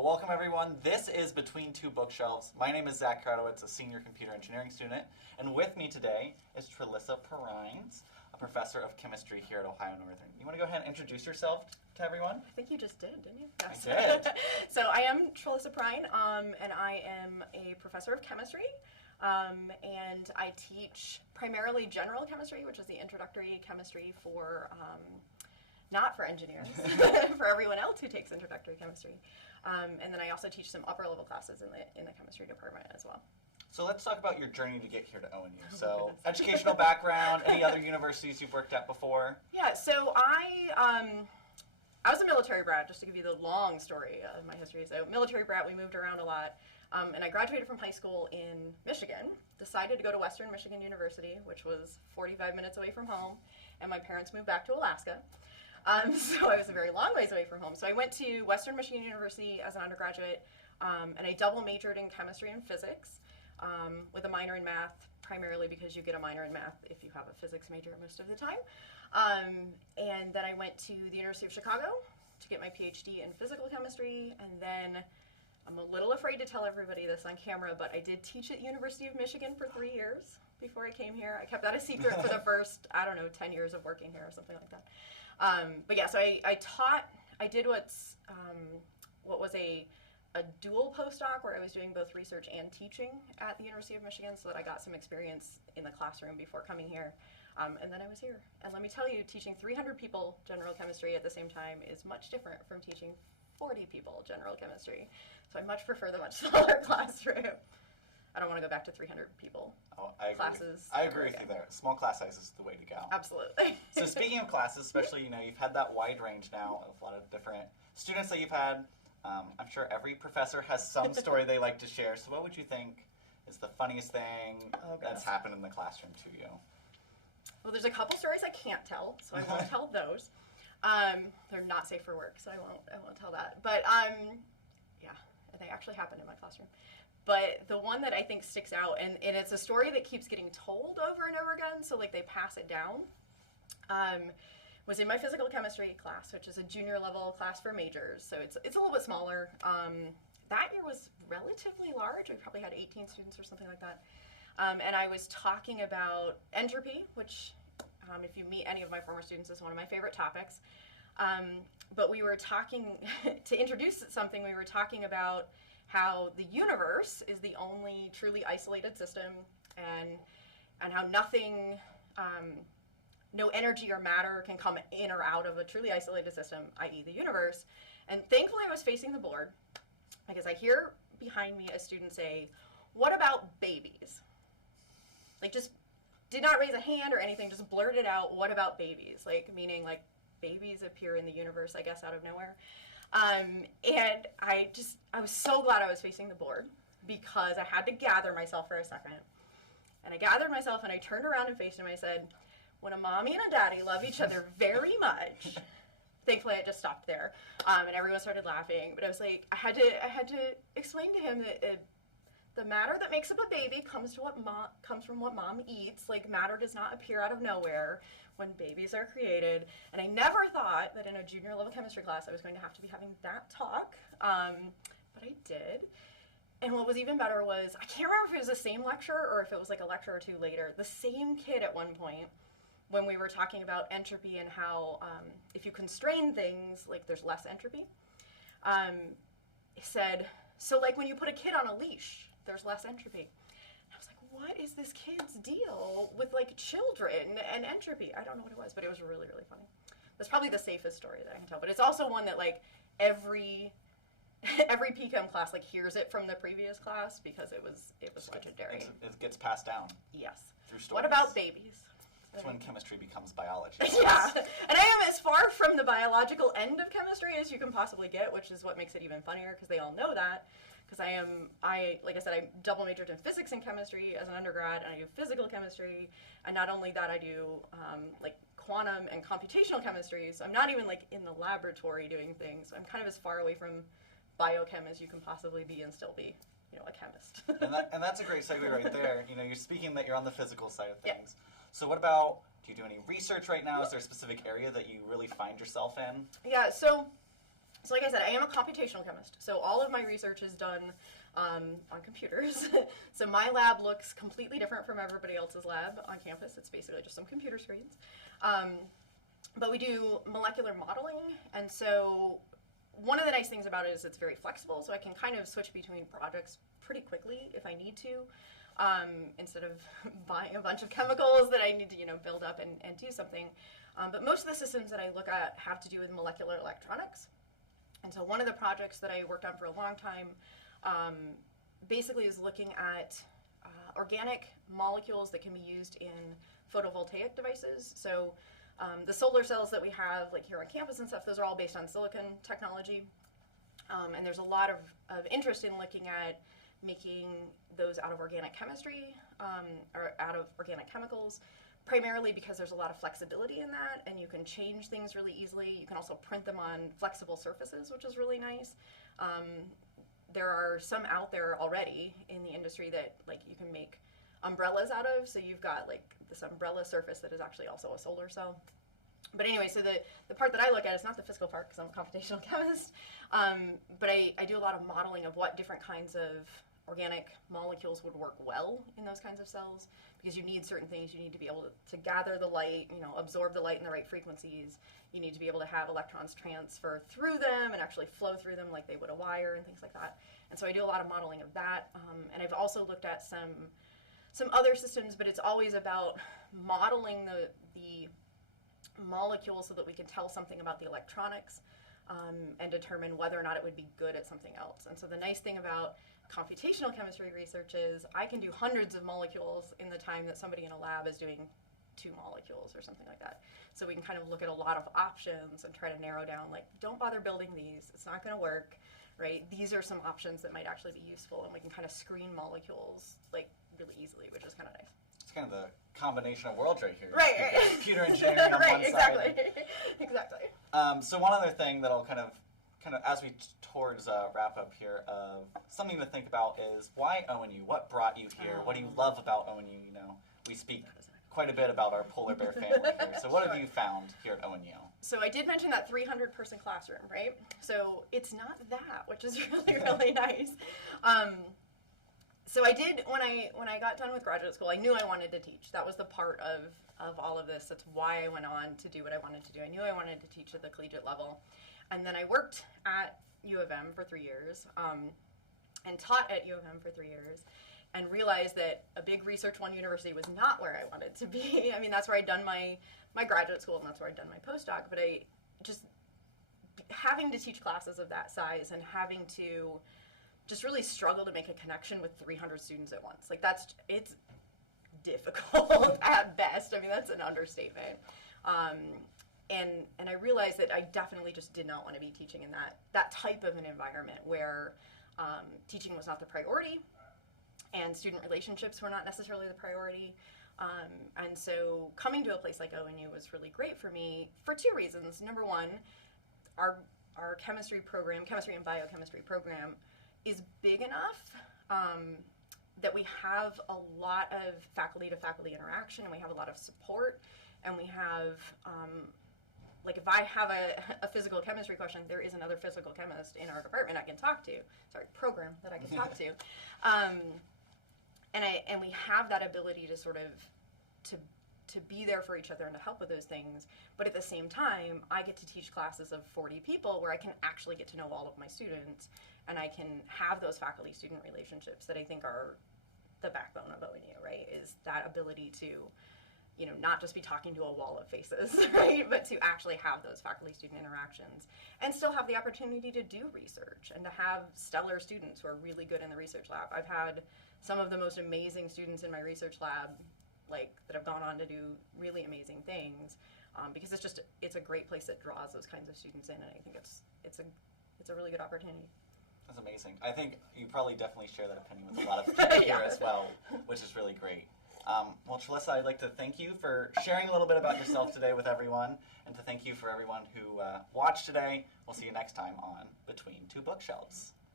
Well, welcome everyone. This is Between Two Bookshelves. My name is Zak Kratowicz, a senior computer engineering student, and with me today is Trilisa Perrine, a professor of chemistry here at Ohio Northern. You want to go ahead and introduce yourself to everyone? I think you just did, didn't you? Yes. I did. So I am Trilisa Perrine, and I am a professor of chemistry, and I teach primarily general chemistry, which is the introductory chemistry for not for engineers, for everyone else who takes introductory chemistry. And then I also teach some upper level classes in the chemistry department as well. So let's talk about your journey to get here to ONU. So educational background, any other universities you've worked at before? Yeah, so I was a military brat, just to give you the long story of my history. So military brat, we moved around a lot. And I graduated from high school in Michigan, decided to go to Western Michigan University, which was 45 minutes away from home, and my parents moved back to Alaska. So I was a very long ways away from home. So I went to Western Michigan University as an undergraduate, and I double majored in chemistry and physics with a minor in math, primarily because you get a minor in math if you have a physics major most of the time. And then I went to the University of Chicago to get my PhD in physical chemistry, and then I'm a little afraid to tell everybody this on camera, but I did teach at University of Michigan for 3 years before I came here. I kept that a secret for the first, 10 years of working here or something like that. But yeah, so I did what was a dual postdoc where I was doing both research and teaching at the University of Michigan so that I got some experience in the classroom before coming here. And then I was here. And let me tell you, teaching 300 people general chemistry at the same time is much different from teaching 40 people general chemistry. So I much prefer the much smaller classroom. I don't want to go back to 300 people. Classes. I agree with you there. Small class size is the way to go. Absolutely. So speaking of classes, especially, you've had that wide range now of a lot of different students that you've had. I'm sure every professor has some story they like to share. So what would you think is the funniest thing that's happened in the classroom to you? Well, there's a couple stories I can't tell, so I won't tell those. They're not safe for work, so I won't tell that. But yeah, they actually happened in my classroom. But the one that I think sticks out, and it's a story that keeps getting told over and over again, so like they pass it down, was in my physical chemistry class, which is a junior level class for majors. So it's a little bit smaller. That year was relatively large. We probably had 18 students or something like that. And I was talking about entropy, which if you meet any of my former students is one of my favorite topics. But we were talking, to introduce something, we were talking about how the universe is the only truly isolated system, and how nothing, no energy or matter can come in or out of a truly isolated system, i.e. the universe. And thankfully I was facing the board, because I hear behind me a student say, "What about babies?" Like, just did not raise a hand or anything, just blurted out, "What about babies?" Like, meaning like babies appear in the universe, I guess, out of nowhere. And I was so glad I was facing the board, because I had to gather myself for a second. And I gathered myself and I turned around and faced him. I said, "When a mommy and a daddy love each other very much," thankfully I just stopped there. And everyone started laughing. But I was like, I had to explain to him that the matter that makes up a baby comes from what mom eats. Like, matter does not appear out of nowhere when babies are created. And I never thought that in a junior level chemistry class I was going to have to be having that talk, but I did. And what was even better was, I can't remember if it was the same lecture or if it was like a lecture or two later, the same kid at one point, when we were talking about entropy and how if you constrain things, like there's less entropy, said, "So like when you put a kid on a leash, there's less entropy." And I was like, what is this kid's deal with like children and entropy? I don't know what it was, but it was really, really funny. That's probably the safest story that I can tell, but it's also one that like every PChem class like hears it from the previous class, because it was legendary. It gets passed down. Yes. Through stories. What about babies? That's when chemistry becomes biology. Yeah, and I am as far from the biological end of chemistry as you can possibly get, which is what makes it even funnier, because they all know that. Because like I said, I double majored in physics and chemistry as an undergrad, and I do physical chemistry, and not only that, I do like quantum and computational chemistry, so I'm not even like in the laboratory doing things. I'm kind of as far away from biochem as you can possibly be and still be, a chemist. and that's a great segue right there. You're speaking that you're on the physical side of things. Yeah. So what about, do you do any research right now? Is there a specific area that you really find yourself in? Yeah, so So like I said, I am a computational chemist. So all of my research is done on computers. So my lab looks completely different from everybody else's lab on campus. It's basically just some computer screens. But we do molecular modeling, and so one of the nice things about it is it's very flexible, so I can kind of switch between projects pretty quickly if I need to, instead of buying a bunch of chemicals that I need to, build up and do something. But most of the systems that I look at have to do with molecular electronics. And so one of the projects that I worked on for a long time basically is looking at organic molecules that can be used in photovoltaic devices. So the solar cells that we have, like here on campus and stuff, those are all based on silicon technology. And there's a lot of interest in looking at making those out of organic chemistry or out of organic chemicals, primarily because there's a lot of flexibility in that, and you can change things really easily. You can also print them on flexible surfaces, which is really nice. There are some out there already in the industry that you can make umbrellas out of. So you've got this umbrella surface that is actually also a solar cell. But anyway, so the part that I look at is not the physical part, because I'm a computational chemist, but I do a lot of modeling of what different kinds of organic molecules would work well in those kinds of cells, because you need certain things. You need to be able to gather the light, absorb the light in the right frequencies. You need to be able to have electrons transfer through them and actually flow through them like they would a wire and things like that. And so I do a lot of modeling of that. And I've also looked at some other systems, but it's always about modeling the molecule so that we can tell something about the electronics and determine whether or not it would be good at something else. And so the nice thing about computational chemistry research is I can do hundreds of molecules in the time that somebody in a lab is doing 2 molecules or something like that. So we can kind of look at a lot of options and try to narrow down, don't bother building these. It's not going to work, right? These are some options that might actually be useful, and we can kind of screen molecules really easily, which is kind of nice. It's kind of the combination of worlds right here. Right. Computer engineering on one exactly. side. Exactly. So one other thing that I'll kind of as we towards wrap up here, something to think about is why ONU? What brought you here? What do you love about ONU? We speak quite a bit about our polar bear family here. So what have you found here at ONU? So I did mention that 300-person classroom, right? So it's not that, which is really, really nice. So I did, when I got done with graduate school, I knew I wanted to teach. That was the part of all of this. That's why I went on to do what I wanted to do. I knew I wanted to teach at the collegiate level. And then I worked at U of M for 3 years and taught at U of M for 3 years, and realized that a big Research One university was not where I wanted to be. I mean, that's where I'd done my graduate school, and that's where I'd done my postdoc. But I just, having to teach classes of that size and having to just really struggle to make a connection with 300 students at once. It's difficult at best. I mean, that's an understatement. And I realized that I definitely just did not want to be teaching in that type of an environment where teaching was not the priority and student relationships were not necessarily the priority. And so coming to a place like ONU was really great for me for 2 reasons. Number one, our chemistry and biochemistry program is big enough that we have a lot of faculty-to-faculty interaction, and we have a lot of support, and we have if I have a physical chemistry question, there is another physical chemist in our department I can talk to. Program that I can talk to. And we have that ability to sort of to be there for each other and to help with those things. But at the same time, I get to teach classes of 40 people where I can actually get to know all of my students, and I can have those faculty-student relationships that I think are the backbone of ONU, right? Is that ability to not just be talking to a wall of faces, right? But to actually have those faculty-student interactions and still have the opportunity to do research and to have stellar students who are really good in the research lab. I've had some of the most amazing students in my research lab, that have gone on to do really amazing things, because it's a great place that draws those kinds of students in, and I think it's a really good opportunity. That's amazing. I think you probably definitely share that opinion with a lot of people here as well, which is really great. Well, Trilisa, I'd like to thank you for sharing a little bit about yourself today with everyone, and to thank you for everyone who watched today. We'll see you next time on Between Two Bookshelves.